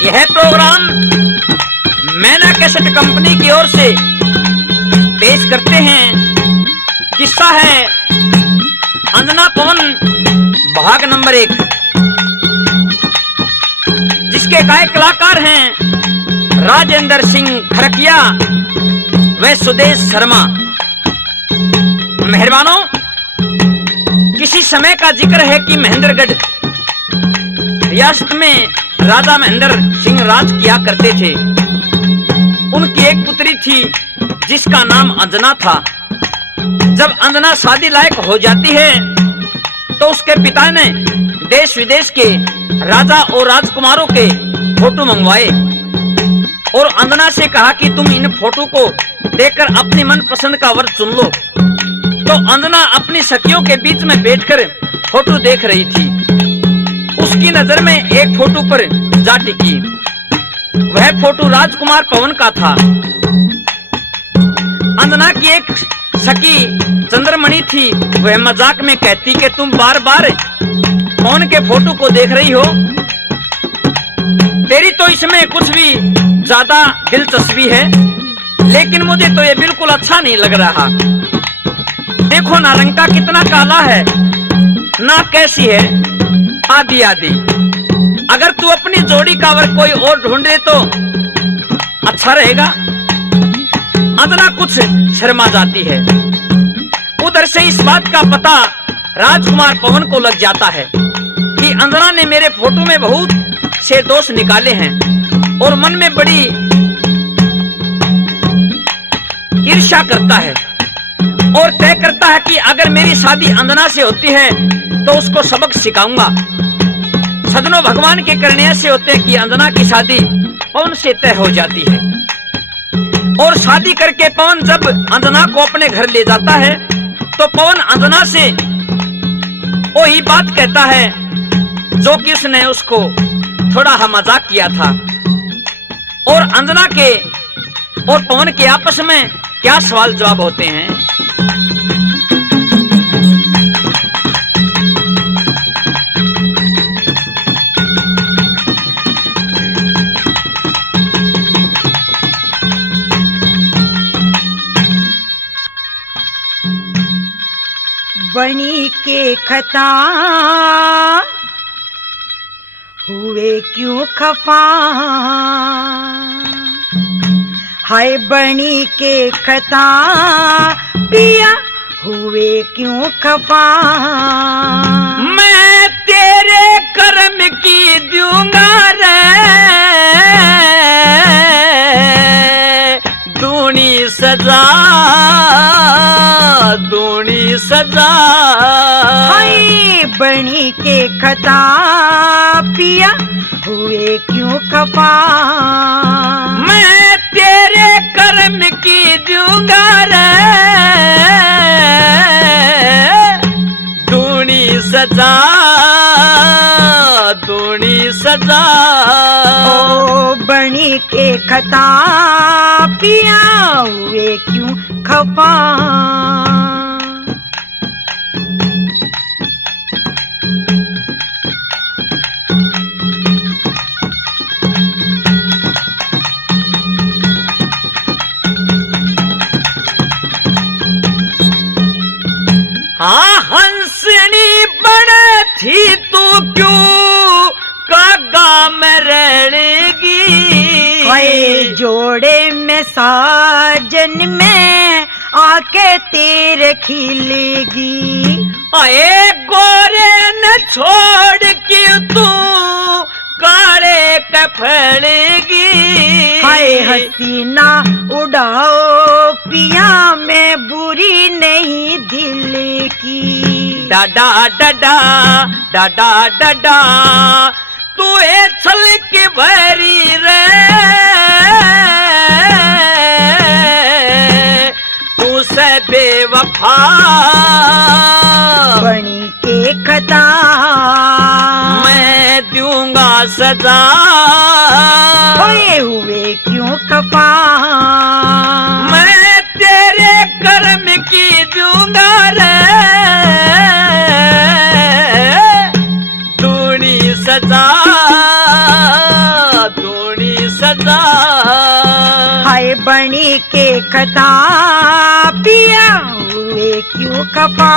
यह प्रोग्राम मैना cassette company की ओर से पेश करते हैं। किस्सा है अंजना पवन भाग नंबर 1, जिसके गायक कलाकार हैं राजेंद्र सिंह खरकिया व सुदेश शर्मा। मेहरबानों, किसी समय का जिक्र है कि महेंद्रगढ़ रियासत में राजा महेंद्र सिंह राज किया करते थे। उनकी एक पुत्री थी जिसका नाम अंजना था। जब अंजना शादी लायक हो जाती है तो उसके पिता ने देश विदेश के राजा और राजकुमारों के फोटो मंगवाए और अंजना से कहा कि तुम इन फोटो को देखकर अपनी मनपसंद का वर चुन लो। तो अंजना अपनी सखियों के बीच में बैठकर फोटो देख रही थी। उसकी नजर में एक फोटो पर जा टिकी। वह फोटो राजकुमार पवन का था। अंजना की एक सखी चंद्रमणि थी। वह मजाक में कहती कि तुम बार बार पवन के फोटो को देख रही हो, तेरी तो इसमें कुछ भी ज्यादा दिलचस्पी है, लेकिन मुझे तो ये बिल्कुल अच्छा नहीं लग रहा। देखो ना, रंग का कितना काला है, नाक कैसी है, आदि आदि। अगर तू अपनी जोड़ी का वर कोई और ढूंढे तो अच्छा रहेगा। अंजना कुछ शर्मा जाती है। उधर से इस बात का पता राजकुमार पवन को लग जाता है कि अंजना ने मेरे फोटो में बहुत से दोष निकाले हैं और मन में बड़ी ईर्ष्या करता है और तय करता है कि अगर मेरी शादी अंजना से होती है तो उसको सबक सिखाऊंगा। सदनों भगवान के करने से होते हैं कि अंजना की शादी पवन से तय हो जाती है। और शादी करके पवन जब अंजना को अपने घर ले जाता है तो पवन अंजना से वही बात कहता है जो कि उसने उसको थोड़ा मजाक किया था। और अंजना के और पवन के आपस में क्या सवाल जवाब होते हैं। बनी के खता हुए क्यों खफा, हाय बनी के खता पिया हुए क्यों खफा। मैं तेरे कर्म की दूंगा रे दूनी सजा, दूनी सजा। हाय बनी के खता पिया हुए क्यों खफा। मैं तेरे कर्म की दूंगा रे दूनी सजा, दूनी सजा। ओ बनी के खता पिया हुए क्यों खफा। हाँ हंसनी बड़ थी तू क्यों कागा में रहेगी। हाय जोड़े में साजन में आके तेरे खिलेगी। आए गोरे न छोड़ के तू काले कफड़ेगी। हाय हसीना उड़ाओ पिया मैं बुरी नहीं दिल की। डाडा डाडा डाडा डाडा तू छल की भरी रे, तू बेवफा बनी के खता मैं दूंगा सजा खोए हुए क्यों खपा मैं तेरे कर्म की दूंगा रे दूनी सजा दूनी सजा हाय बनी के खता पिया हुए क्यों खपा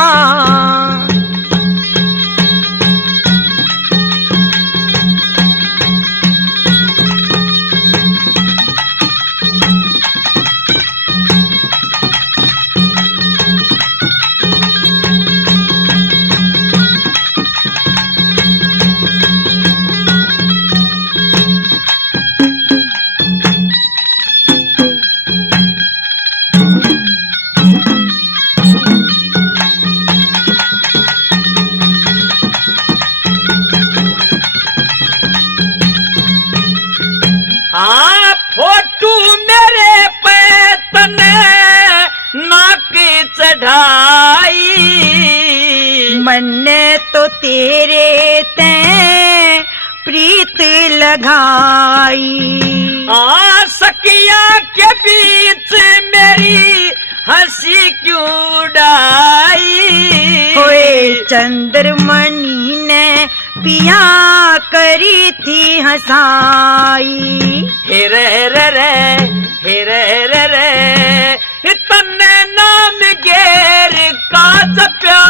हाँ फोटू मेरे पे तने नाक चढ़ाई मन्ने तो तेरे ते प्रीत लगाई सकिया के बीच मेरी हंसी क्यों उड़ाई होए चंद्रमणि ने पिया करी थी हंसाई हेरे रे रे हेरे रे रे तन्ने नाम गेर का जप्या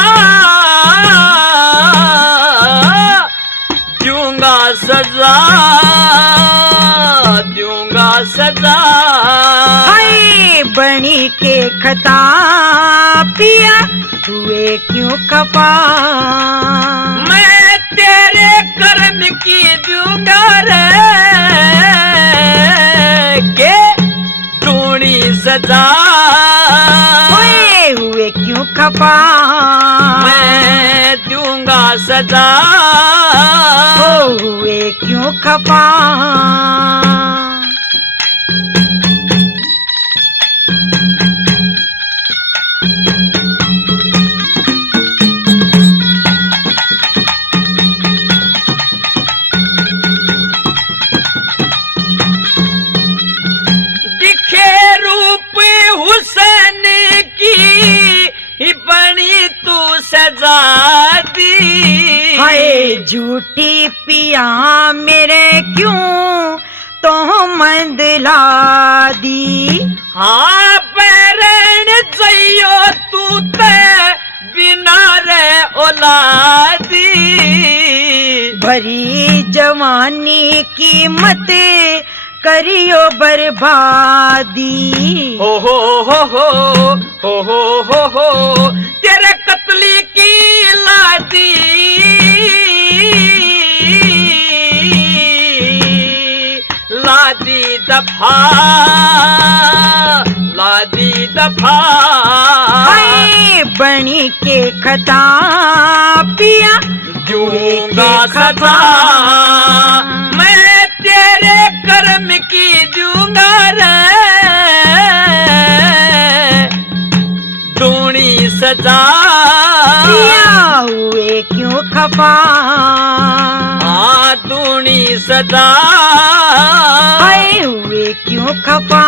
दूंगा सजा दूंगा सजा हाय बनी के खता पिया हुए क्यों खपा मैं तेरे कर्म की दूंगा रे के दूनी सजा खोए हुए क्यों खपा मैं दूंगा सजा हुए क्यों खपा दिखे रूप हुसैन की बनी तू सजा दी हाय झूठी पिया मेरे क्यों तो मंदला दी हाँ पैरण जइयो तू ते बिना रे औलादी भरी जवानी की मत करियो बर्बादी हो तेरे कत्ली की लादी लादी दफा लादी दफा हाय बनी के खता पिया दूंगा सजा मैं तेरे कर्म की दूंगा रे दूनी सजा पिया हुए क्यों खपा दूनी सजा हाय हुए क्यों खपा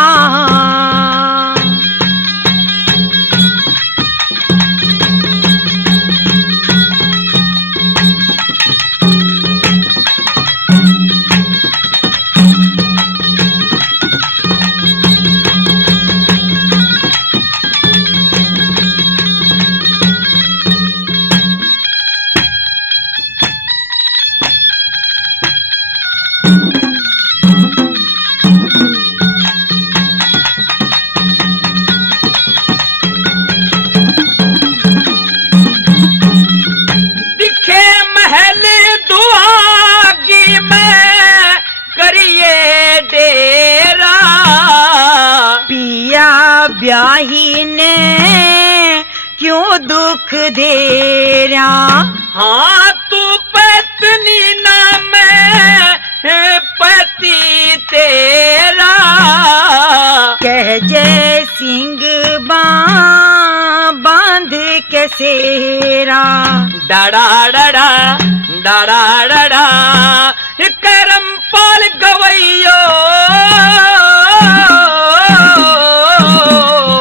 ब्याही ने क्यों दुख दे रहा। हाँ तू पत्नी नाम है पति तेरा, कह जय सिंह बसेरा। डाड़ा डाड़ा डाड़ा डाड़ा करम पाल गवैयो,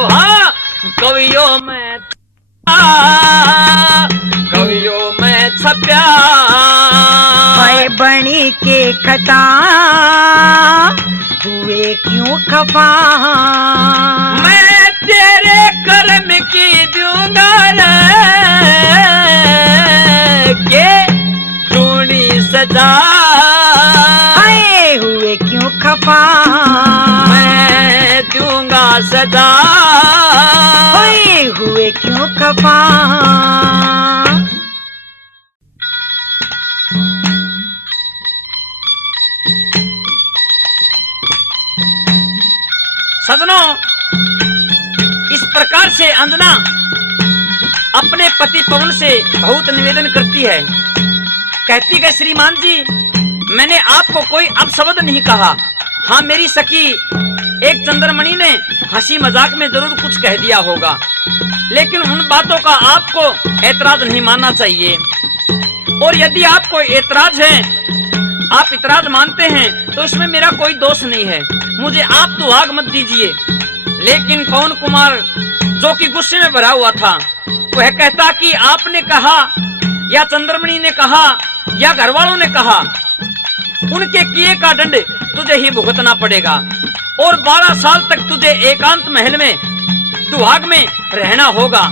हाँ कवियों में छप्या मैं बनी के खता हुए क्यों खफा। मैं तेरे कर्म की दूंगा के ढूंढी सजा, आए हुए क्यों खफा। मैं दूंगा सजा, आए हुए क्यों खफा। सजनों, इस प्रकार से अंजना अपने पति पवन से बहुत निवेदन करती है। कहती है श्रीमान जी, मैंने आपको कोई अपशब्द नहीं कहा। हाँ, मेरी सखी एक चंद्रमणि ने हंसी मजाक में जरूर कुछ कह दिया होगा, लेकिन उन बातों का आपको ऐतराज नहीं मानना चाहिए। और यदि आपको ऐतराज है, आप ऐतराज मानते हैं, तो इसमें मेरा कोई दोष नहीं है। मुझे आप दुहाग मत दीजिए। लेकिन पवन कुमार जो कि गुस्से में भरा हुआ था, वह कहता कि आपने कहा या चंद्रमणि ने कहा या घर वालों ने कहा, उनके किए का दंड तुझे ही भुगतना पड़ेगा और 12 साल तक तुझे एकांत महल में दुहाग में रहना होगा।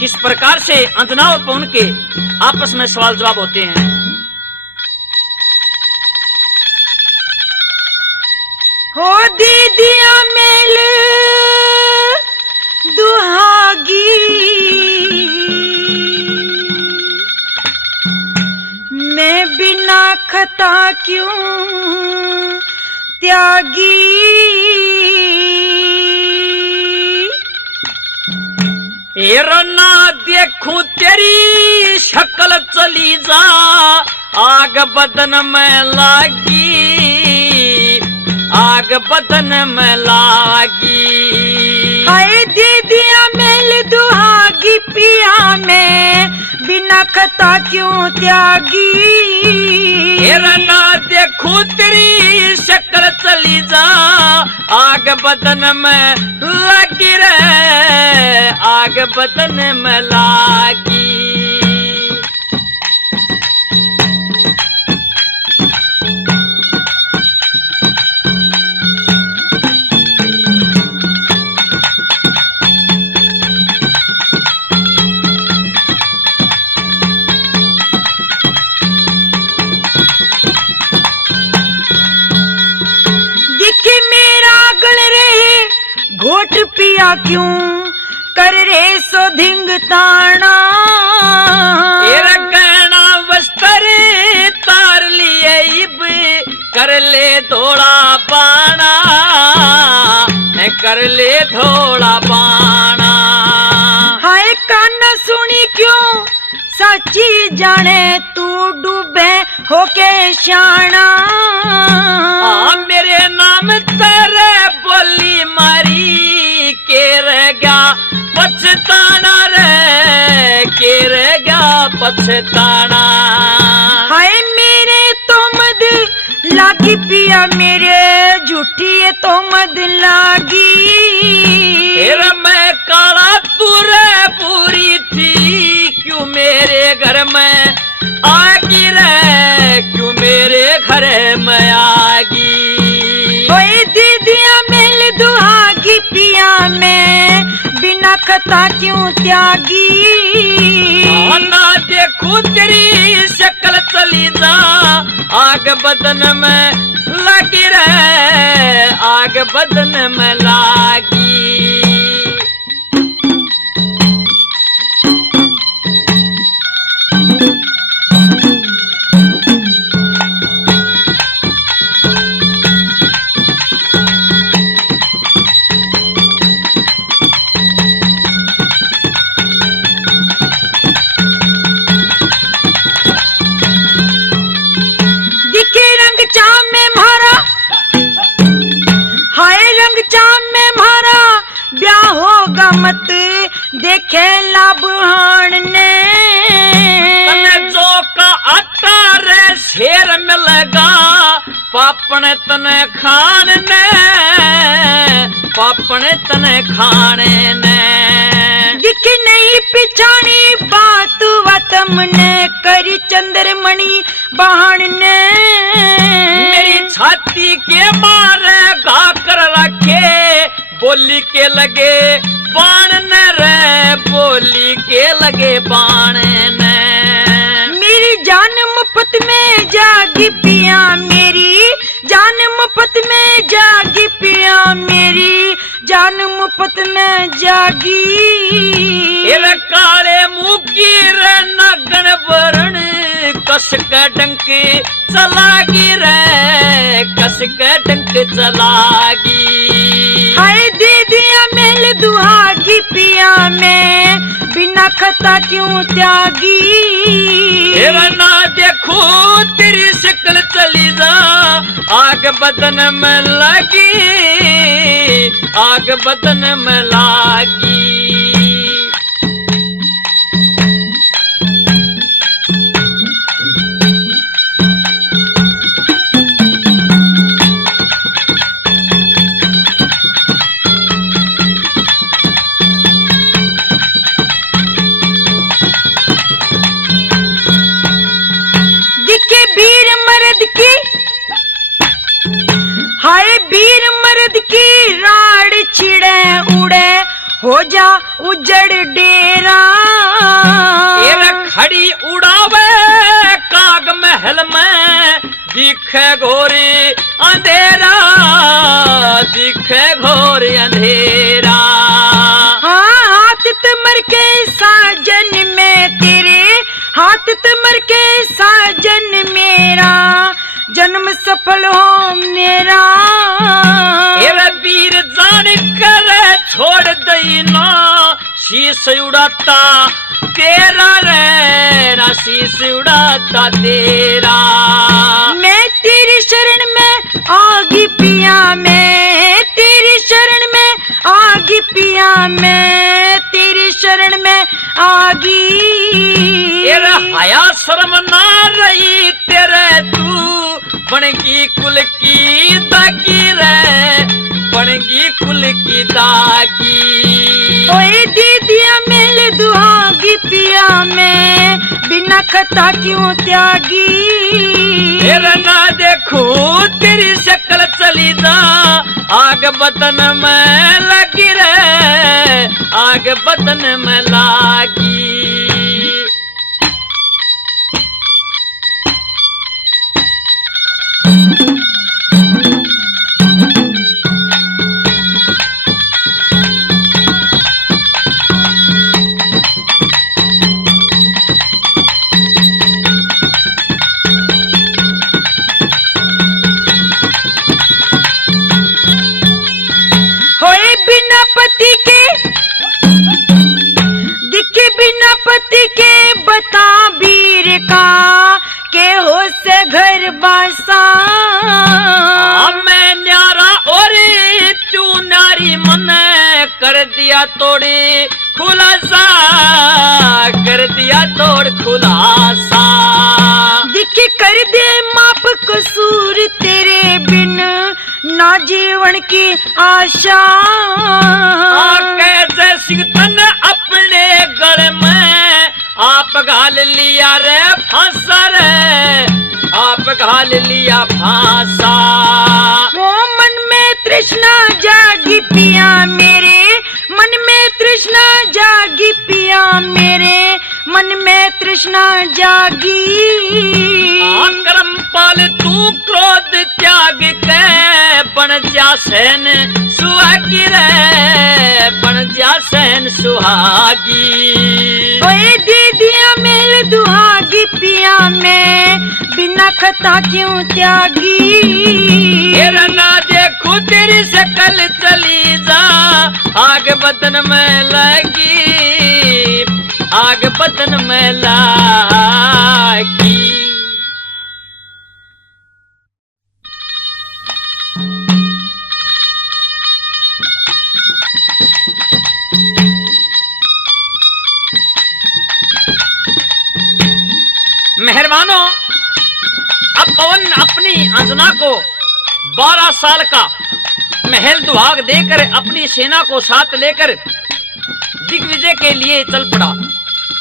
किस प्रकार से अंजना और पवन के आपस में सवाल जवाब होते हैं। हो दीदिया मेल दुहागी, मैं बिना खता क्यों त्यागी। ना देखूं तेरी शक्ल चली जा, आग बदन में लागी, आग बदन में लागी। हाय दीदिया मेल दुहागी, पिया में बिना खता क्यों त्यागी। ना देखूं तेरी शक्ल चली जा, आग बदन में लगी रे, आग बदन में लागी। घोट पिया क्यों कर रे सो धिंग ताना। गहना वस्त्र तार लिए इब कर ले थोड़ा बाणा, कर ले थोड़ा बाणा। हाय कान सुनी क्यों सच्ची जाने तू डूबे होके शाना। मेरे नाम तेरे बोली मारी के रह गया पछताना रे, के रह गया पछताना। हाय मेरे तो मद लागी पिया, मेरे झूठी तो मद लागी। मैं काला तुरे पूरी थी, क्यों मेरे घर में आगी रे, क्यों मेरे घर में आगी। ओए दीदिया मेल दुहागी, पिया में बिना खता क्यों त्यागी। ना देखूं तेरी शक्ल चली जा, आग बदन में लगी रे, आग बदन में लागी। मत देखे लाभ हान पापण तने खान ने, पापण तने खाने ने। दिख नहीं पिछानी बात वतम ने, करी चंद्रमणि बाण ने। मेरी छाती के मारे गा कर रखे, बोली के लगे बाण ने रे, बोली के लगे बाण ने। मेरी जान मुफ्त में जागी पिया, मेरी जान मुफ्त में जागी पिया, मेरी जान मुफ्त में जागी। रे काले मुकी रे नगन वरण, कस के डंक चलागी रे, कस के डंक चलागी। हाय दे दिया मेल दुहागी पिया में, बिना खता क्यों त्यागी। तेरा ना देखो तेरी शक्ल चली जा, आग बदन में लगी, आग बदन में लागी। हाय वीर मर्द की राड छिड़े उड़े, हो जा उजड़ डेरा। खड़ी उड़ावे काग महल में, दिखे घोरी अंधेरा, दिखे घोरी अंधेरा। हाँ हाथ तमर के साजन में तेरे, हाथ तमर के साजन मेरा, जन्म सफल हो मेरा। वीर जान कर छोड़ दई ना, शीश उड़ाता तेरा रे, ना शीश उड़ाता तेरा। मैं तेरी शरण में आगी पिया, मैं तेरी शरण में आगी पिया, मैं तेरी शरण में आगी। हया शर्म ना रही तेरे तू, बनगी कुल की दागी रे, बनगी कुल की दागी। ओए दीदिया मेल दुहागी पिया में, बिना खता क्यों त्यागी। तेरा ना देखो तेरी शक्ल चली जा, आग बदन में लगी रे, आग बदन में लागी। पति के दिखे बिना पति के, बता वीर का के हो से घर बासा। मैं न्यारा और तू नारी, मन कर दिया तोड़े खुलासा, कर दिया तोड़ खुलासा। दिखे कर दे माप कसूर, तेरे बिन ना जीवन की आशा। कैसे सिंह तन अपने गल में आप घाल लिया रे फांसा रे, आप घाल लिया फांसा। वो मन में तृष्णा जागी पिया मेरे, मन में तृष्णा जागी पिया मेरे, मन में तृष्णा जागी। कर्म पाल तू क्रोध त्याग के, बन जा सैन सुहागी रे, बन जा सैन सुहागी। ओए दीदिया मेल दुहागी पिया में, बिना खता क्यों त्यागी। तेरा ना देखो तेरी शक्ल चली जा, आग बदन में लगी, आग बदन में लागी। मेहरबानों, अब पवन अपनी अंजना को 12 साल का महल दुहाग देकर अपनी सेना को साथ लेकर दिग्विजय के लिए चल पड़ा।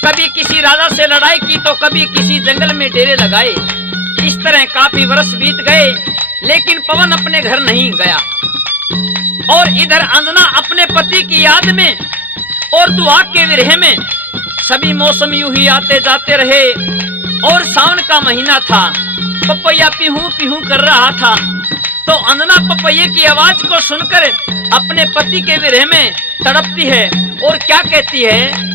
कभी किसी राजा से लड़ाई की तो कभी किसी जंगल में डेरे लगाए। इस तरह काफी वर्ष बीत गए, लेकिन पवन अपने घर नहीं गया। और इधर अंजना अपने पति की याद में और दुहाग के विरह में सभी मौसम यूं ही आते जाते रहे। और सावन का महीना था, पपैया पीहू पीहू कर रहा था। तो अंजना पपैये की आवाज को सुनकर अपने पति के विरह में तड़पती है और क्या कहती है,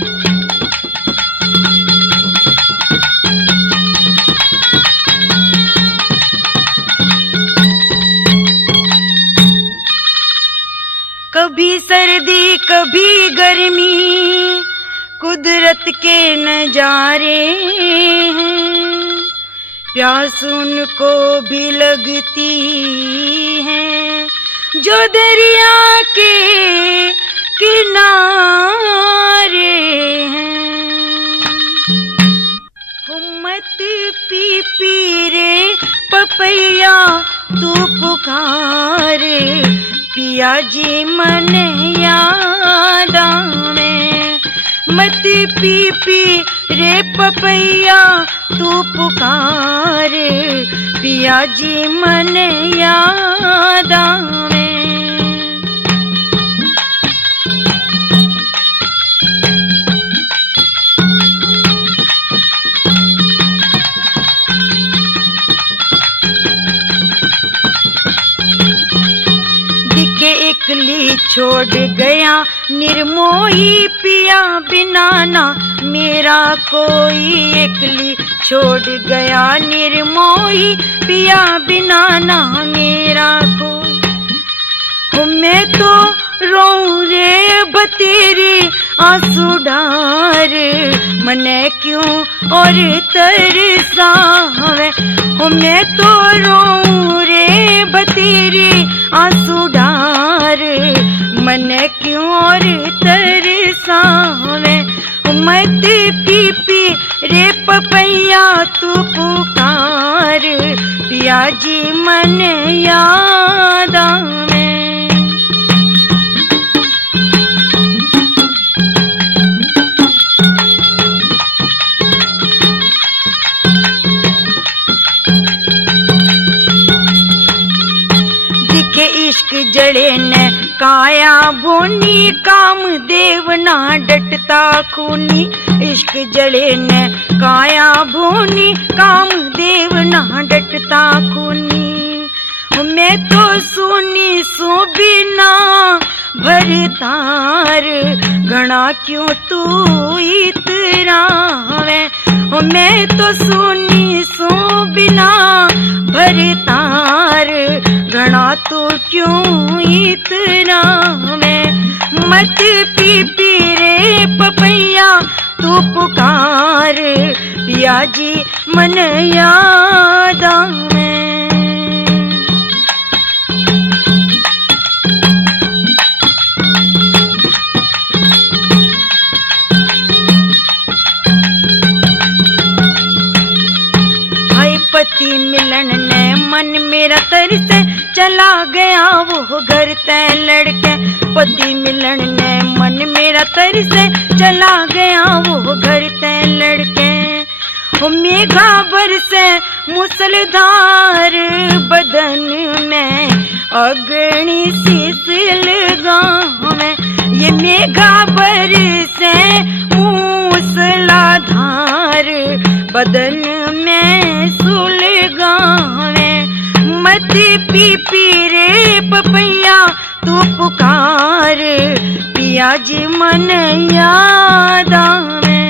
कभी सर्दी कभी गर्मी कुदरत के नजारे हैं, प्यास उनको भी लगती है जो दरिया के किनारे हैं। मत पी पी रे पपैया तू पुकारे, पिया जी मन याद आवे। मत पी पी रे पपैया तू पुकारे, पिया जी मन याद आवे। एकली छोड़ गया निर्मोही पिया बिना ना मेरा कोई, एकली छोड़ गया निर्मोही पिया बिना ना मेरा कोई। मैं तो रोऊं रे बतेरे आंसू ढार, मने क्यों और तरसावे। मैं तो रोऊं रे बतेरे आंसू ढार, मने क्यों और तरसावे। मत पी पी रे पपैया तू पुकार, पिया जी मन याद आवे। जड़े ने काया भोनी काम देव ना डटता खूनी। इश्क जड़े ने काया भोनी काम देव ना डटता खूनी। मैं तो सुनी सो बिना भरतार, घना क्यों तू इतरावे। मैं तो सुनी सो बिना भरतार, घना तू क्यों इतरावे। मत पी पी रे पपैया तू पुकार, पिया जी मन याद आवे। पति मिलन ने मन मेरा तरसे चला गया वो घर तय लड़के। पति मिलन ने मन मेरा तरसे चला गया वो घर तय लड़के। मेघा बरसे मूसलधार बदन में अग्नि शीतल गावे। ये मेघा बरसे मूसलाधार बदन में सुलगावे। मत पी पी रे पपैया तू पुकार, पिया जी मन याद आवे।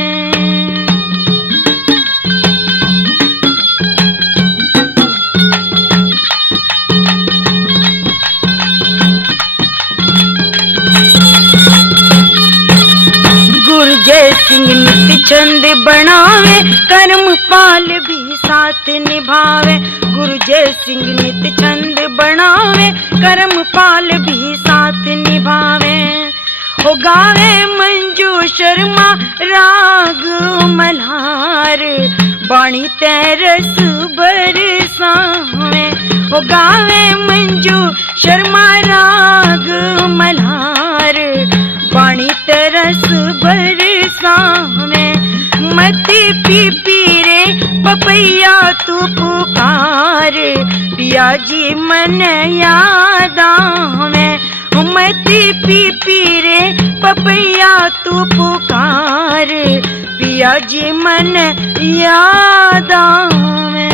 जय सिंह नित्य चंद बनावे, कर्म पाल भी साथ निभावे। गुरु जय सिंह नित्य चंद बनावे, कर्म पाल भी साथ निभावे। हो गावे मंजू शर्मा राग मल्हार, बाणी तेरस बरसावे। वो गावे मंजू शर्मा राग मल्हार, बाणी तरस बरसावे, मती पी पी रे पपैया तू पुकार, पिया जी मन याद आवे, मती पी पी रे पपैया तू पुकार, पिया जी मन याद आवे।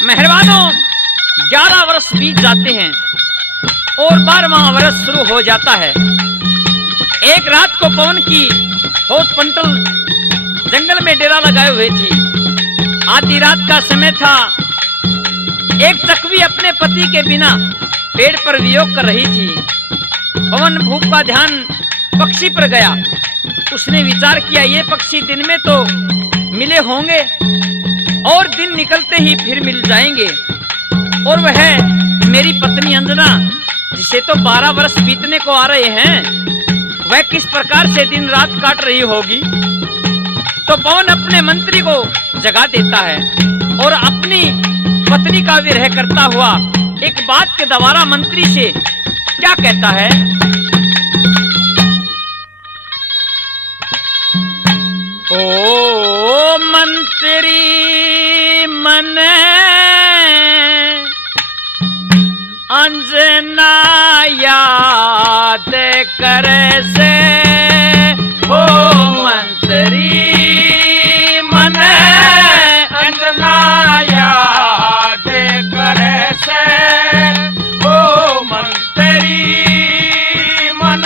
मेहरबानों, 11 वर्ष बीत जाते हैं और 12वां वर्ष शुरू हो जाता है। एक रात को पवन की फौज पंटल जंगल में डेरा लगाए हुए थी। आधी रात का समय था। एक चकवी अपने पति के बिना पेड़ पर वियोग कर रही थी। पवन भूख का ध्यान पक्षी पर गया। उसने विचार किया, ये पक्षी दिन में तो मिले होंगे और दिन निकलते ही फिर मिल जाएंगे, और वह मेरी पत्नी अंजना जिसे तो 12 वर्ष बीतने को आ रहे हैं, वह किस प्रकार से दिन रात काट रही होगी। तो पवन अपने मंत्री को जगा देता है और अपनी पत्नी का विरह करता हुआ एक बात के द्वारा मंत्री से क्या कहता है। ओ मंत्री मन अंजना याद करे से, ओ मंत्री मन अंजना याद करे से, ओ मंत्री मन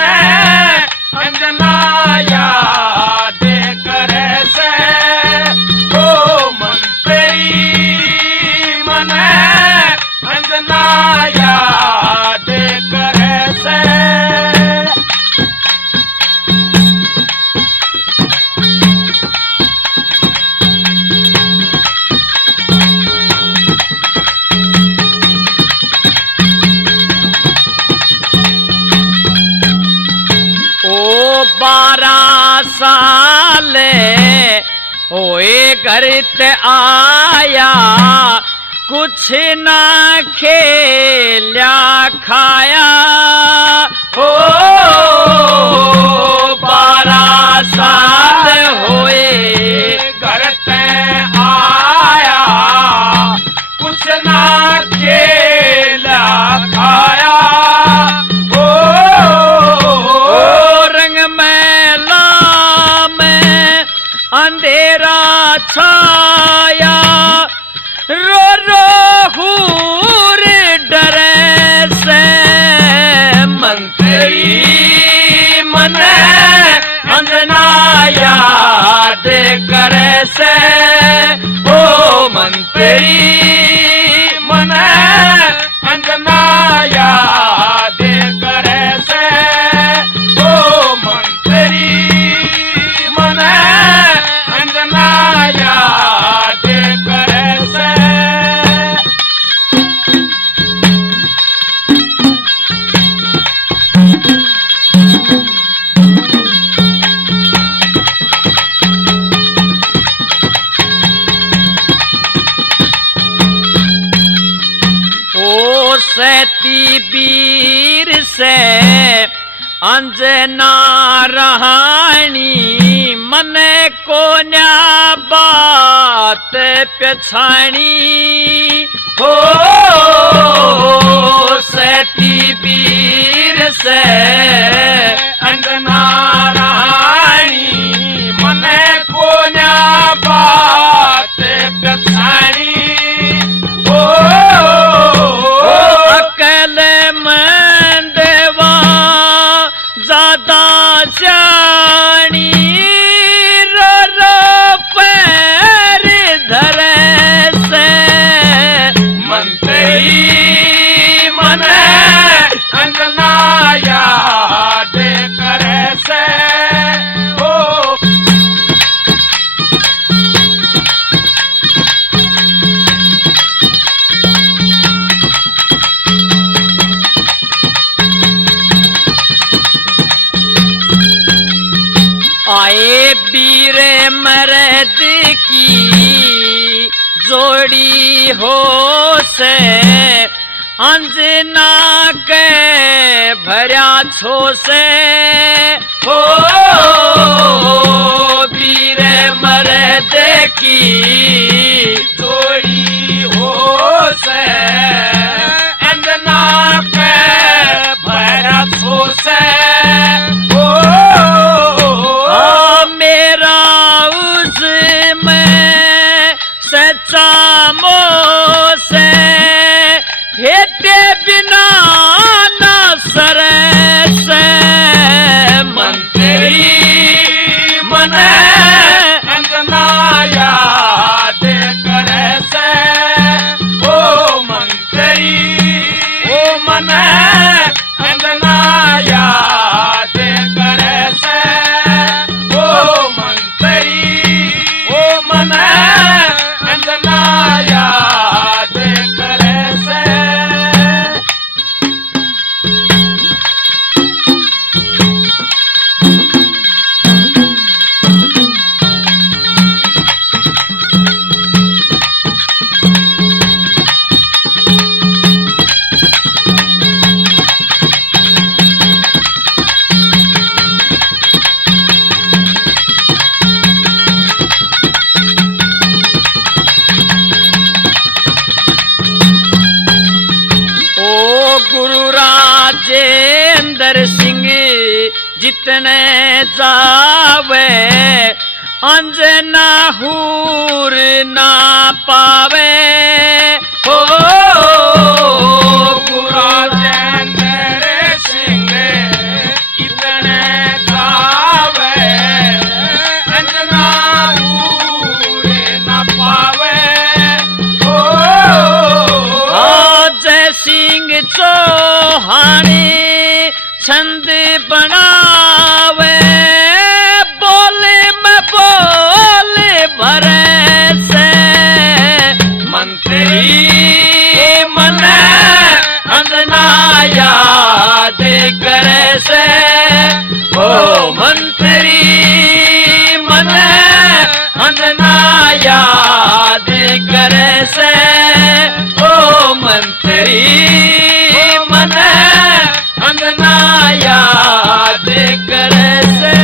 अंजना याद करे से, ओ मंत्री मन अंजना याद करे से। ओ 12 साल होए घर ते आया, कुछ ना खेल्या खाया। हो 12 साल होए घर ते आया, कुछ ना खेल्या खाया। हो रंग मैला में अंधेरा छाया, रो रो हूर डरे से, मंत्री मन अंजना याद करे से, ओ मंत्री मन अंजना याद करे से, ओ मंत्री मन अंजना याद करे से। ओ सती वीर से अंजना रहानी, मन को न्या बात पछाणी। हो सती वीर से अंजना रहानी, मन को न्या बात पछाणी। हो अकल मंदवा ज्यादा जानी, रो रो पैर धरे से, मंत्री मन अंजना याद करे ए वीर मर्द की जोड़ी हो से अंजना के भरा छो से हो वीर मर्द की जोड़ी हो से अंजना के भरा छो से हो मेरा उसमें सच्चा मोह से भेटे बिना ना सरे से मंत्री मन अंजना याद करे से ओ मंत्री ओ मन अंजना याद करे से ओ मंत्री ओ मन अंजना याद करे से गुरु राजेंद्र सिंह जितने जावे अंजना हूर ना पावे हो गुरु राजेंद्र सिंह जितने जावे अंजना हूर ना पावे हो जय सिंह चौहानी छंद बनावे बोले में बोले भरे से मंत्री मन अंजना याद करे से ओ मंत्री मन अंजना याद करे से ओ मंत्री मन अंजना याद करे से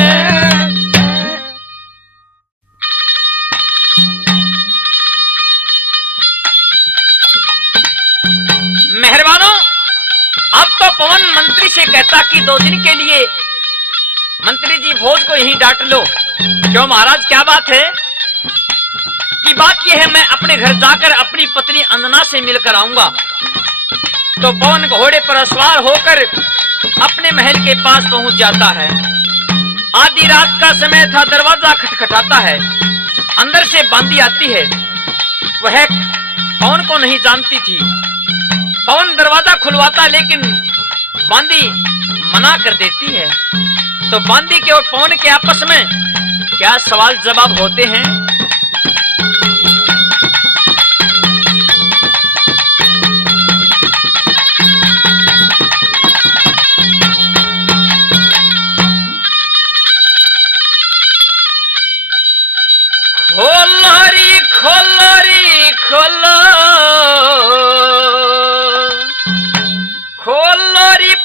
मेहरबानों अब तो पवन मंत्री से कहता कि 2 दिन के लिए मंत्री जी भोज को यहीं डांट लो। क्यों महाराज क्या बात है? कि बात यह है मैं अपने घर जाकर अपनी पत्नी अंजना से मिलकर आऊंगा। तो पवन घोड़े पर सवार होकर अपने महल के पास पहुंच जाता है। आधी रात का समय था, दरवाजा खटखटाता है। अंदर से बांदी आती है। वह पवन को नहीं जानती थी। पवन दरवाजा खुलवाता लेकिन बांदी मना कर देती है। तो बांदी के और पवन के आपस में क्या सवाल जवाब होते हैं। खोलो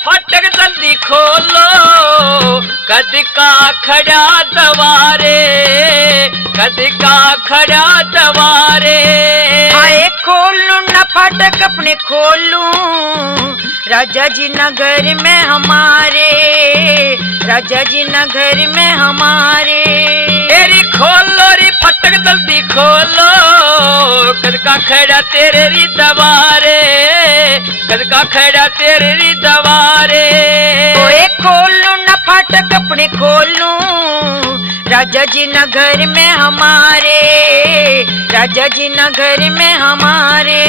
फटक जल्दी खोलो कद का खड़ा दवारे कद का खड़ा दवारे आए खोलू न फाटक अपने खोलू राजा जी नगर में हमारे राजा जी नगर में हमारे तेरी खोलो री फटक जल्दी खोलो कद का खड़ा तेरे री दवारे कद का खड़ा तेरे री दवारे ओए खोलू न फाटक अपने खोलू राजा जी नगर में हमारे राजा जी नगर में हमारे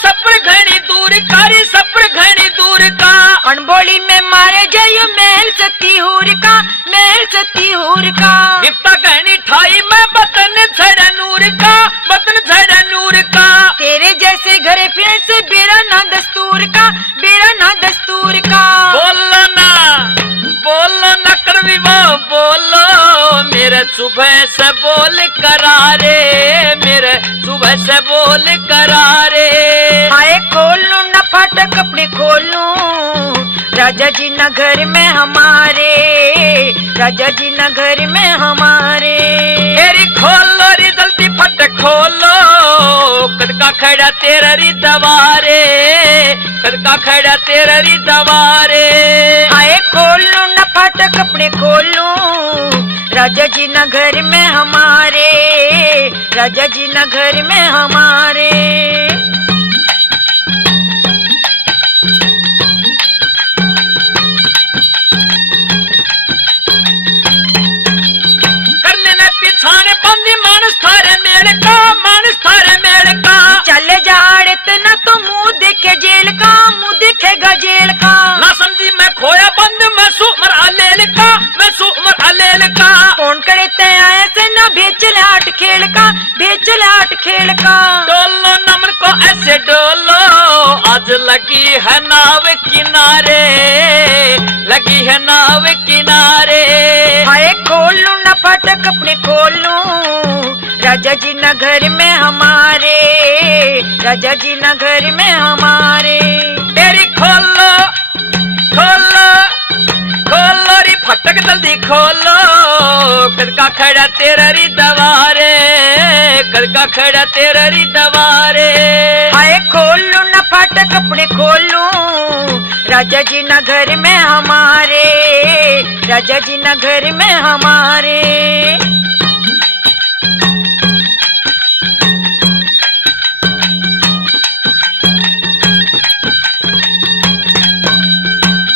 सप्र घनी दूर कारी सप्र घनी दूर का अनबोली में मारे जय महल सतीहूर का निपटा घनी ठाई में बतन छड़ नूर का राजा जी नगर में हमारे, राजा जी नगर में हमारे। तेरी खोलो री जल्दी फट खोलो, कदका खड़ा तेरा री दवारे, कदका खड़ा तेरा री दवारे। आए खोलूं न फाटक अपने खोलूं, राजा जी नगर में हमारे, राजा जी नगर में हमारे। करने न पिछाने बंदी मानस थारे मेल का, मानस थारे मेल का। चले जाड़े न तो मुंह देखे जेल का, मुंह देखेगा जेल का। ना समझी मैं खोया बंद, मैं सुमर अलेल का, मैं सुमर अलेल का। कौन करे ते आए से न भेचल आट खेल का, भेचल आट खेल का। डोलो नमन को ऐसे डोलो, आज लगी है नाव किनारे, लगी है नाव किनारे। हाय खोलूं न फाटक अपने खोलूं, राजा जी नगर में हमारे, राजा जी नगर में हमारे। तेरी खोलो खोलो खोलो री फटक जल्दी खोलो, कदका खड़ा तेरा री दवारे, कदका खड़ा तेरा री दवारे। हाय खोलूं न फाटक अपने खोलूं, राजा जी नगर में हमारे, राजा जी नगर में हमारे।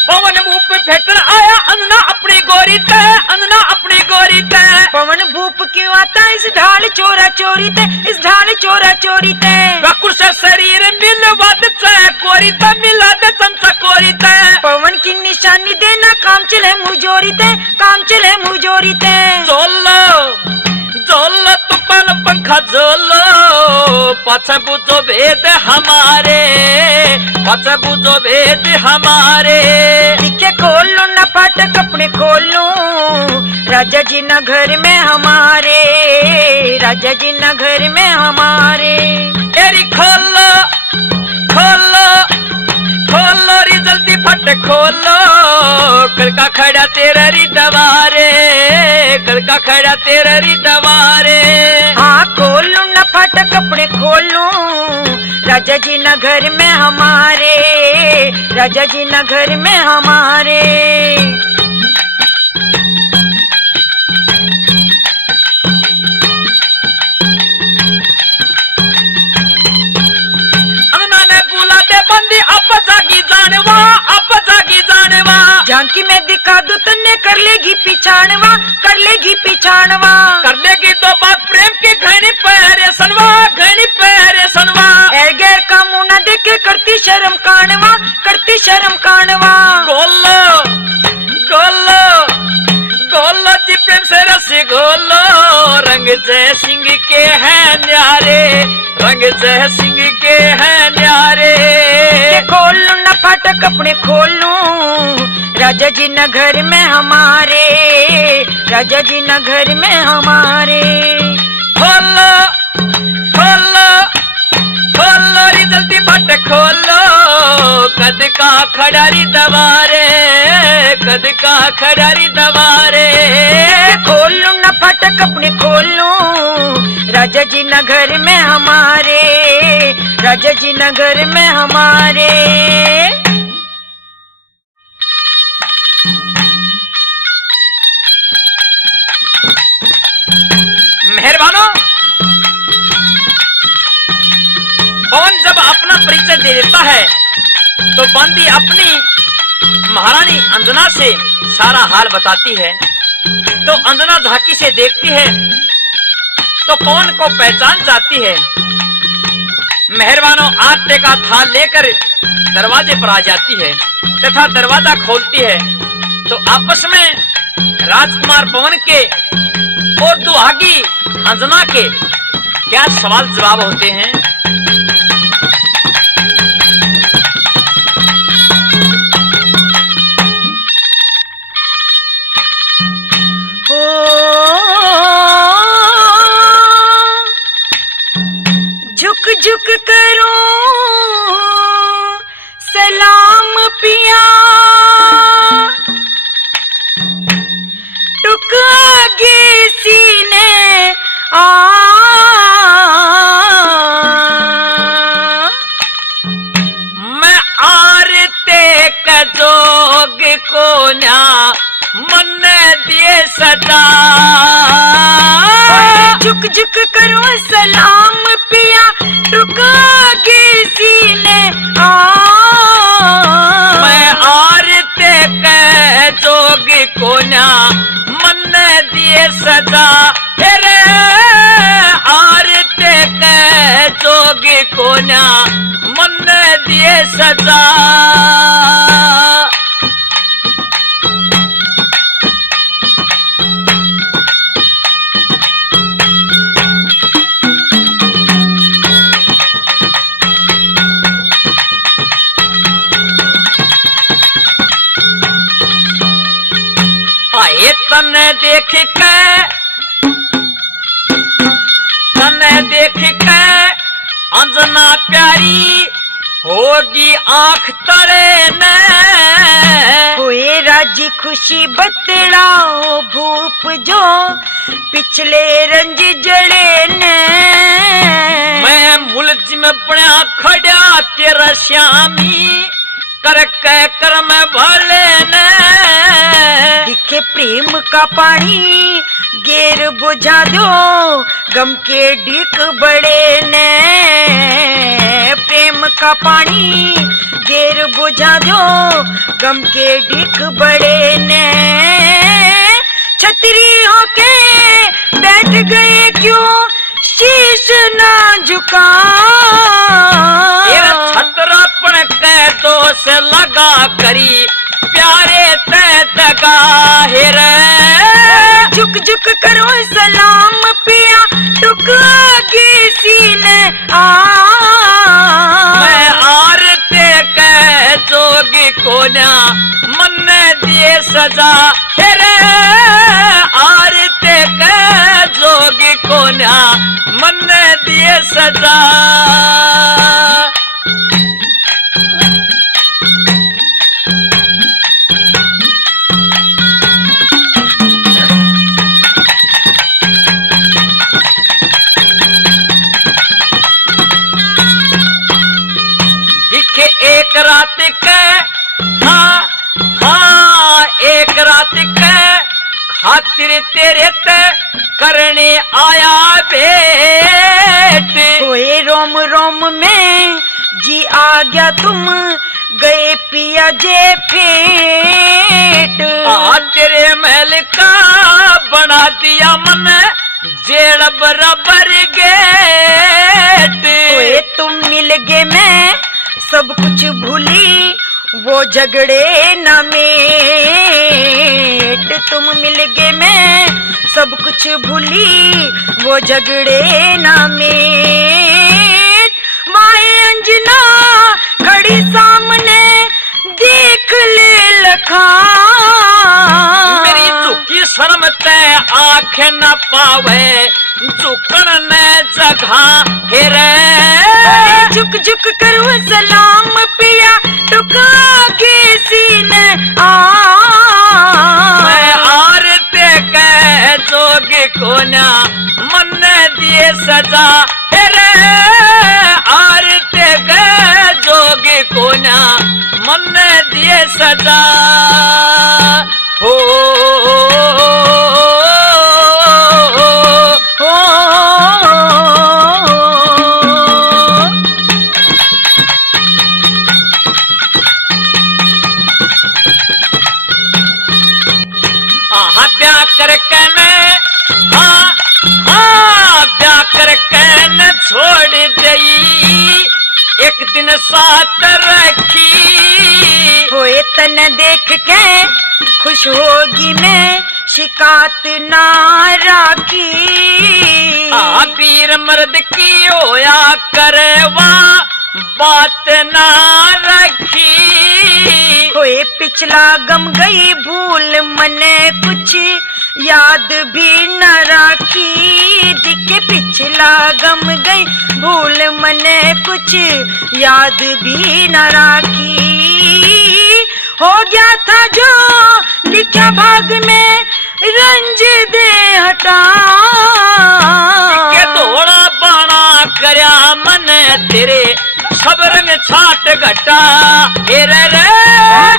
पवन मुंह पे फेंकन आया अंजना अपनी गोरी ते, अंजना अपनी गोरी ते। पवन भूप क्यों आता इस ढाल चोरा चोरी ते, इस ढाल चोरा चोरी ते। वकुर से शरीर मिलवाद चे कोरी ते, मिला दे चंचा कोरी ते। पवन की निशानी देना काम चले मुजोरी ते, काम चले मुजोरी ते। जोलो जोलो तूफान पंखा जोलो, पाछे बुझो भेद हमारे, पाछे बुझो भेद हमारे। दिखे खोलूं न फाटक अपने खोलूं, राजा जी नगर में हमारे, राजा जी नगर में हमारे। तेरी खोलो खोलो खोलो री जल्दी फट खोलो, कड़का खड़ा तेरा री दवारे, कड़का खड़ा तेरा री दवारे। हाँ खोलूं न फाटक अपने खोलूं, राजा जी नगर में हमारे, राजा जी नगर में हमारे। बुला दे बंदी अब जागी जानवा, अब जागी जानवा। झांकी में दिखा दू तन्ने कर लेगी पिछाड़वा, कर लेगी पिछाड़वा। कर लेगी तो बात प्रेम के घनी पैरे सनवा, घनी पैरे सनवा। एर गैर का मुंह न देखे करती शर्म कानवा, करती शर्म कानवा। गोलो गोलो गोलो जी प्रेम से रसी गोलो, रंग जय सिंह के हैं न्यारे, रंग जय सिंह के हैं न्यारे। खोलूं न फाटक अपने खोलूं, राजा जी नगर में हमारे, राजा जी नगर में हमारे। खोलो खोलो खोलो री जल्दी फट खोलो, कद का खड़ारी दवारे, कद का खड़ारी दवारे। खोलूं न फाटक अपने खोलूं, राजा जी नगर में हमारे, राजा जी नगर में हमारे। मेहरबानो, पवन जब अपना परिचय दे देता है तो बंदी अपनी महारानी अंजना से सारा हाल बताती है। तो अंजना झांकी से देखती है तो पवन को पहचान जाती है। मेहरबानो आटे का थाल लेकर दरवाजे पर आ जाती है तथा दरवाजा खोलती है तो आपस में राजकुमार पवन के और दुहागी अंजना के क्या सवाल जवाब होते हैं। झुक झुक करो सलाम पिया टुक आगे सीने मैं आरते का जोग को ना मन दिए सदा झुक झुक करो सलाम पिया टुक आगे सीने मैं आरते का जोग को ना मन दिए सदा तेरे आरते के जोग को ना मन दिए सदा आए तने देख के अंजना प्यारी होगी आंख तड़े न होए राजी खुशी बतलाओ भूप जो पिछले रंज जड़े ने मैं मुलज में बड़ा खड़ा तेरा श्यामी कर कर्म भले न दिखे प्रेम का पानी गेर बुझा दो गम के डिक बड़े ने प्रेम का पानी गेर बुझा दो गम के डिक बड़े ने छतरी होके बैठ गए क्यों शीश ना झुका छतरापन के दोष लगा करी प्यारे ते दगा हिर झुक झुक करो सलाम पिया टुक आगे सीने मैं आरते के जोगी को ना मन दिए सजा तेरे आरते के जोगी को ना मन दिए सजा एक रात के हाँ एक रात के खातिर तेरे ते करने आया भेंट होए रोम रोम में जी आ गया तुम गए पिया जे फेट तेरे महल का बना दिया मन जेड़ बराबर गेट होए तुम मिल गए मैं सब कुछ भूली वो झगड़े न मेट तुम मिल गए मैं सब कुछ भूली वो झगड़े न मेट माए अंजना खड़ी सामने देख ले लखा मेरी झुकी शर्म ते आँख न पावे झुकन न जगह हेरे झुक झुक करो सलाम पिया टुका के सीने मैं आरते के जोगी को ना मन दिए सजा तेरे आरते के जोगी को ना मन दिए सजा हो करके मैं ब्याह करके न छोड़ दई एक दिन साथ रखी होए तन देख के खुश होगी मैं शिकायत ना राखी वीर मर्द की होया करवा बात ना रखी होए पिछला गम गई भूल मने कुछ याद भी न राखी दिखे पिछला गम गई भूल मने कुछ याद भी न राखी हो गया था जो लिखा भाग में रंज दे हटा के थोड़ा बाणा करया मन तेरे सब रंग छाट घटा हेरे रे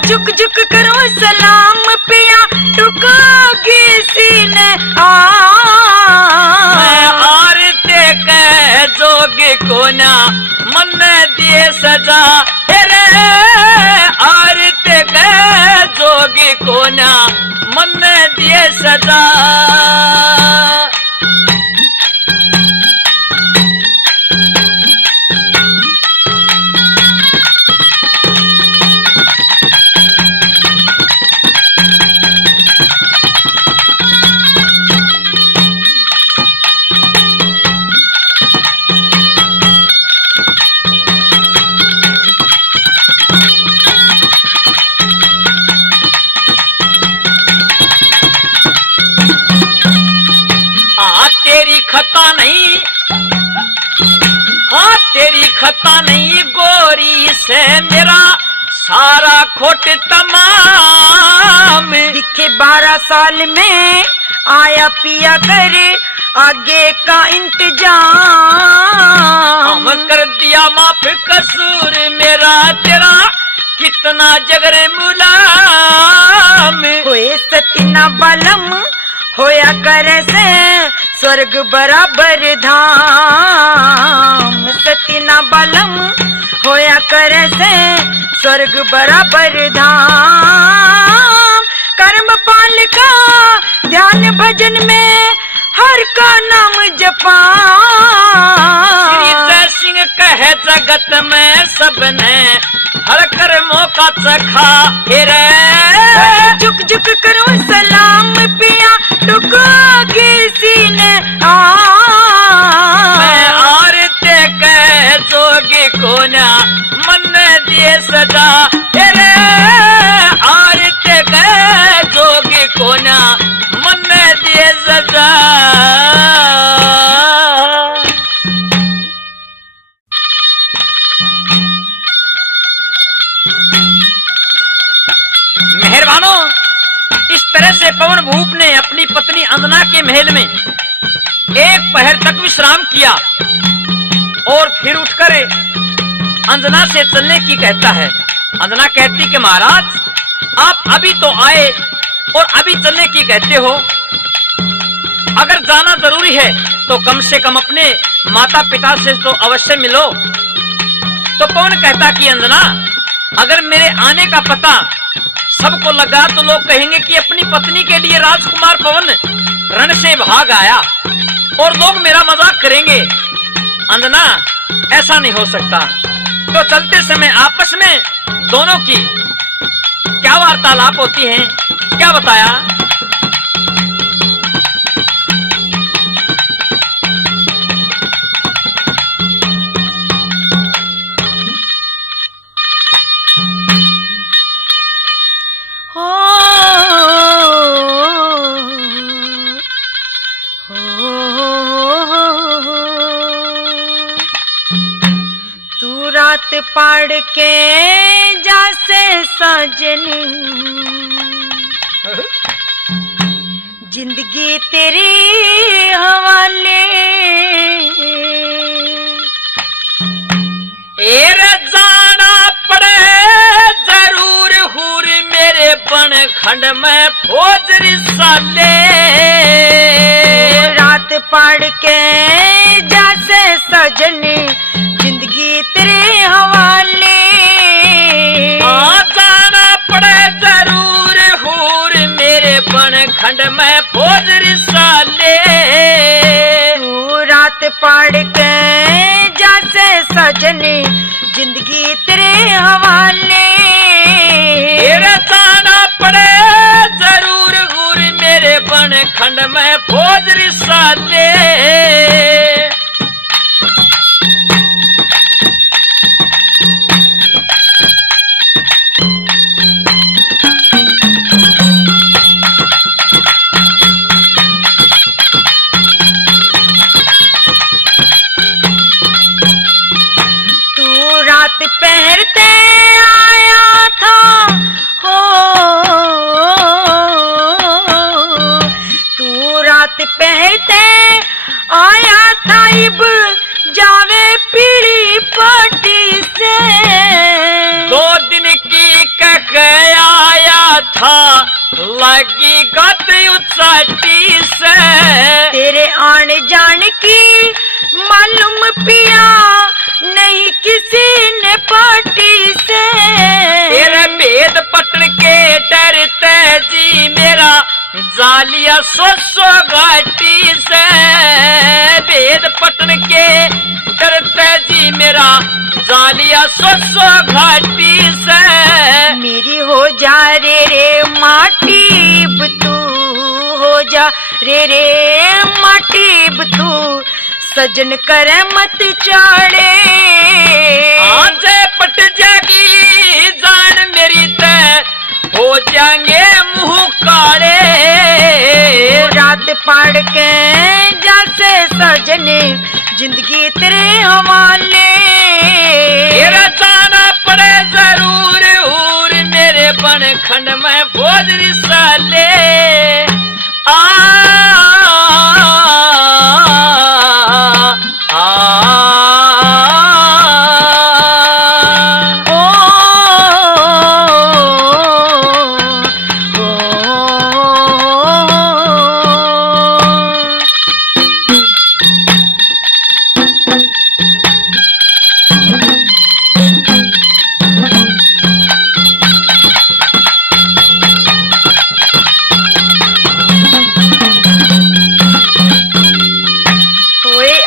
झुक झुक करो सलाम पिया टुकोगी सीने मैं आरते कह जोगी कोना मन दिए सजा हेरे आरते कह जोगी कोना मन दिए सजा तेरी खता नहीं हाँ तेरी खता नहीं गोरी से मेरा सारा खोट तमाम दिखे 12 साल में आया पिया कर आगे का इंतजाम हम कर दिया माफ कसूर मेरा तेरा कितना जगरे मुलाम होए सतना बलम होया करे से स्वर्ग बराबर धाम सतना बलम होया करे से स्वर्ग बराबर धाम कर्म पाल का ध्यान भजन में हर का नाम जपा जय सिंह कहे जगत में सबने हर कर्मों का चखा हेरे झुक झुक करो सलाम पिया टुकोगी सीने मैं आरते कह जोगी कोना मन दिए सजा हेरे आरते कह जोगी कोना मन दिए सजा मेहरबानों इस तरह से पवन भूप ने अपनी पत्नी अंजना के महल में एक पहर तक विश्राम किया और फिर उठकर अंजना से चलने की कहता है। अंजना कहती कि महाराज आप अभी तो आए और अभी चलने की कहते हो, अगर जाना जरूरी है तो कम से कम अपने माता पिता से तो अवश्य मिलो। तो पवन कहता कि अंजना अगर मेरे आने का पता सबको लगा तो लोग कहेंगे कि अपनी पत्नी के लिए राजकुमार पवन रण से भाग आया और लोग मेरा मजाक करेंगे। अंजना ऐसा नहीं हो सकता। तो चलते समय आपस में दोनों की क्या वार्तालाप होती है, क्या बताया। रात पढ़ के जासे सजनी जिंदगी तेरी हवाले जाना पड़े जरूर हूर मेरे बन खंड में फौज साले। रात पढ़ के जासे सजनी जिंदगी तेरे हवाले जाना पड़े जरूर हूर मेरे बन खंड में फौज साले। रात पढ़ के जासे सजनी जिंदगी तेरे हवाले जाना पड़े जरूर हूर मेरे बन खंड में फौज साले। लागी गत उचाटी से तेरे आने जान की मालूम पिया नहीं किसी ने पार्टी से तेरे भेद पटन के डरते जी मेरा जालिया सो घाटी से भेद पटन के डरते जी मेरा जालिया सो घाटी से मेरी हो जा रे माटी बतू हो जा रे माटी बतू सजन करे मत चाड़े आज पट जागी जान मेरी तय हो जाएंगे मुंह काले रात पाड़ के जैसे सजन जिंदगी तेरे हवाले तेरा जाना पड़े जरूर हूर मेरे बन खंड में भोज साले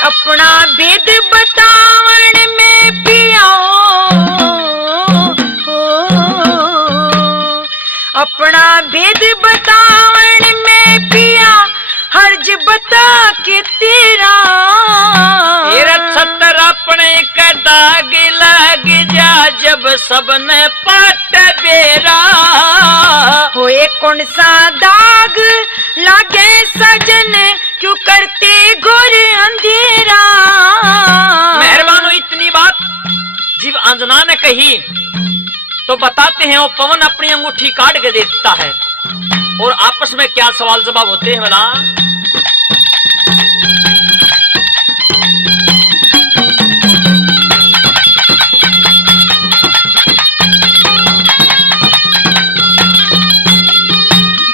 अपना भेद बतावन में पिया अपना भेद बतावन में पिया हर्ज बता के तेरा छतर अपने का दाग लग जा जब सबने पाट बेरा होए कौन सा दाग लागे सजन क्यों करते घोर अंधेरा मेहरबान हो इतनी बात जीव अंजना ने कही तो बताते हैं वो पवन अपनी अंगूठी काट के देता है और आपस में क्या सवाल जवाब होते हैं भला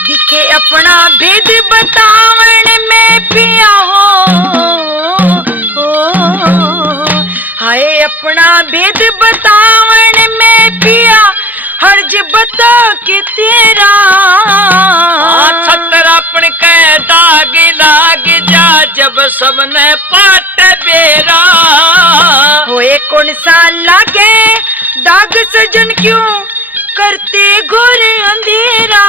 दिखे अपना भेद बतावन में पिया हाय अपना भेद बतावन में पिया हर्ज बता के तेरा छतर अपन के दाग लाग जा जब सबने पाट बेरा होए कौन सा लागे दाग सजन क्यों करते घोर अंधेरा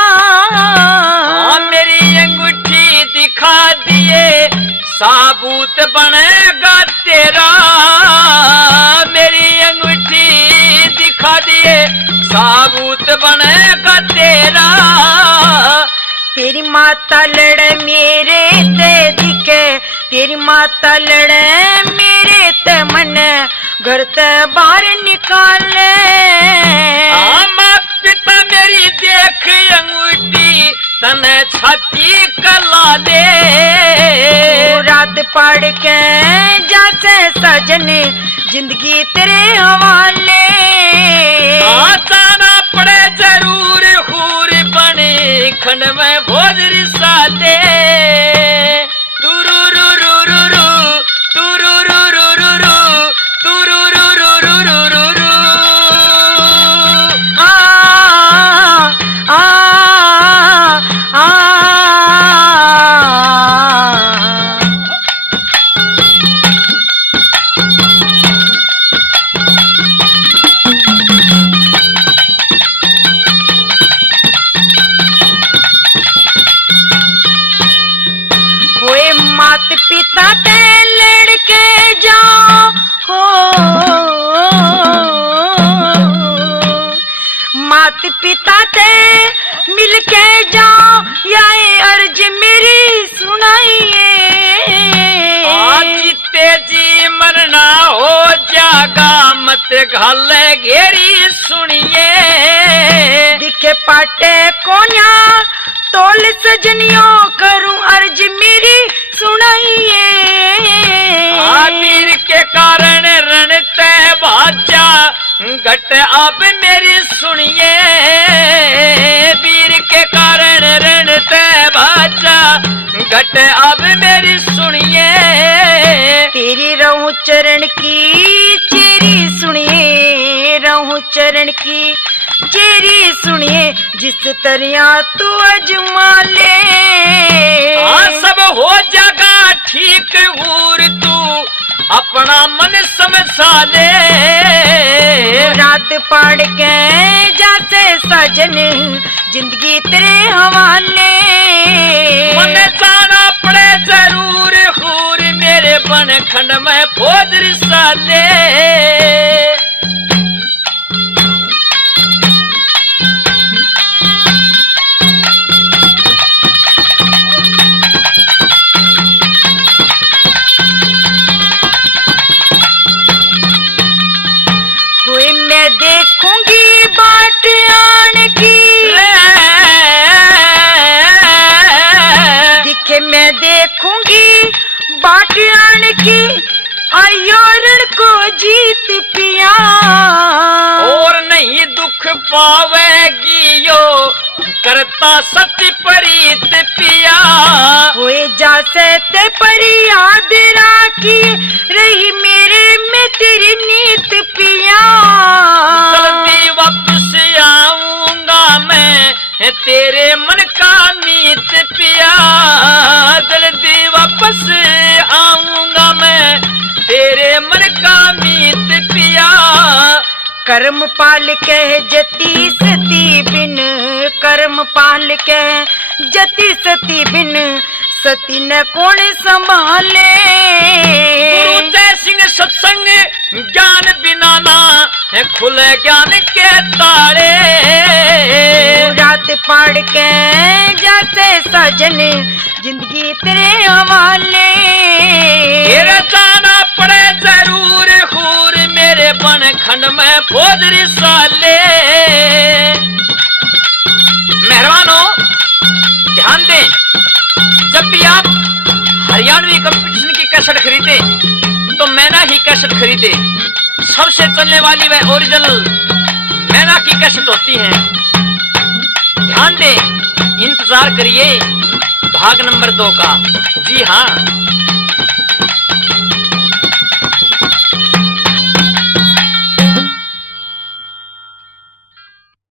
मेरी अंगूठी दिखा दिए साबूत बनेगा तेरा मेरी अंगूठी दिखा दिए साबूत बनेगा तेरा तेरी माता लड़े मेरे ते दिखे तेरी माता लड़े मेरे ते मन घर ते बाहर निकाले माँ पिता मेरी देख अंगूठी तने छाती कला दे रात पड़ के जैसे सजन जिंदगी तेरे हवाले जाना पड़े जरूर हूर बने खंड में भोज साले मात पिता ते लड़के जाओ मात पिता ते मिलके जाओ या अर्ज मेरी सुनाइए जीते जी मरना हो जागा मत घाल घेरी सुनिए दिखे पाटे कोन्या तोल सजनियों करूं अर्ज मेरी सुनाइए वीर के कारण रणते भाजा घट अब मेरी सुनिए वीर के कारण घट अब मेरी सुनिए, तेरी रहूं चरण की चेरी सुनिए, रहूं चरण की चेरी सुनिए, जिस तरिया तू अजमा ले। सब हो जागा ठीक हूर तू अपना मन समझा ले। रात पढ़ के जाते सजन जिंदगी तेरे हवाले। मन जाना पड़े जरूर हूर मेरे बन खंड में फौज रिसाले। मैं देखूंगी बाट आन की, दिखे मैं देखूंगी बाट आन की, आयोरण को जीत पिया। और नहीं दुख पावेगी यो करता सत्य प्रीत पिया। हुए जासे ते पर याद राखी रही मेरे में तेरी नीत पिया। जल्दी वापस आऊंगा मैं तेरे मन का मीत पिया। जल्दी वापस आऊंगा मैं तेरे मन का मीत पिया। कर्म पाल कह जती सती बिन, कर्म पाल कह जती सती बिन, सती न कौन संभाले। गुरु जय सिंह सत्संग ज्ञान बिना ना खुले ज्ञान के ताले। रात पढ़ के जाते सजन जिंदगी तेरे हवाले। तेरे जाना पड़े जरूर हूर मेरे बन खंड में फौज रिसाले। मेहरबानो ध्यान दें, जब भी आप हरियाणवी कंपटीशन की कैसेट खरीदे तो मैना ही कैसेट खरीदे। सबसे चलने वाली वह ओरिजिनल मैना की कैसेट होती है। ध्यान दें, इंतजार करिए भाग नंबर 2 का। जी हाँ,